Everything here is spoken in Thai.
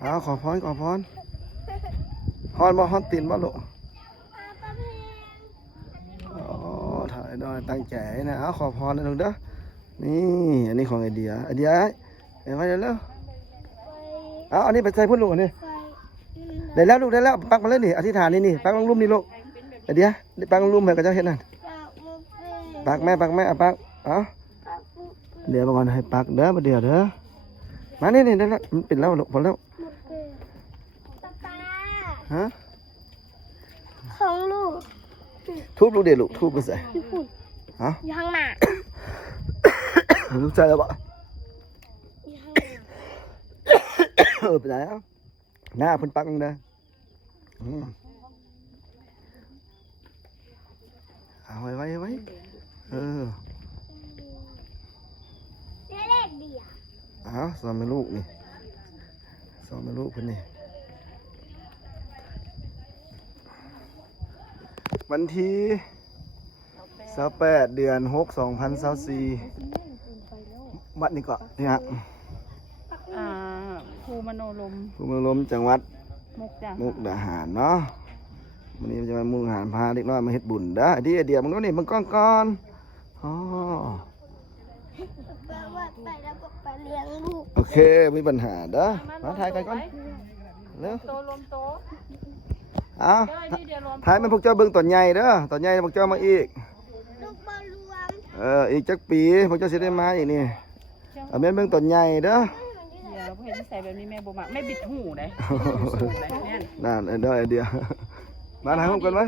เอาขอพรขอพรฮอนบ่ฮอนตีนบ่ลูกอ๋อถ่ายได้ตั้งใจนะเอาขอพรนะลูกเด้อนี่อันนี้ของไอเดียเห็นไหมเดี๋ยวแล้วเอาอันนี้ไปใส่พุ่นลูกอันนี้ได้แล้วลูกได้แล้วปักมาเลยนี่อธิษฐานนี่ปักลงลุ่มนี่ลูกไอเดียปักลงลุ่มแม่ก็จะเห็นนั่นปักแม่เอาปักเอาเดี๋ยวบางคนให้ปักเด้อมาเดี๋ยวเด้อมานี่ได้แล้วมันเป็นแล้วลูกพอแล้วฮะของลูกทุบลูกเดี๋ยวลูกทุบไปใส่ฮะอยู่ข้างหน้าลูกใจแล้วปะไปไหนอ่ะหน้าเพิ่นปักนึงนะเอาไว้เออเลขเดียวเอาสอนแม่ลูกนี่สอนแม่ลูกเพิ่นนี่วันที่28 เดือน 6 2024วัดนี่ก็นี่ฮะภูมโนลมภูมิลมจังหวัดมุกดาหารเนาะวันนี้จะมามุกดาหารพาเด็กน้อยมาเฮ็ดบุญเด้อไอเดียมึงดูนี่มึงก่อนอ๋อไปแล้วก็ไปเลี้ยงลูกโอเคมีปัญหาเด้อมาถ่ายกันก่อนเร็วโตลมโตเอาถ่ายมันพวกเจ้าเบิ่งตัวใหญ่เด้อตัวใหญ่พวกเจ้ามาอีกลูกบอลรวมอีกจักปีพวกเจ้าสิได้มาอีกนี่เอาแม่นเบิ่งตัวใหญ่เด้อเดี๋ยวเห็นใส่แบบนี้แม่บ่มักไม่บิดหูเลยนั่นไอเดียมาถ่ายรูปกันไหม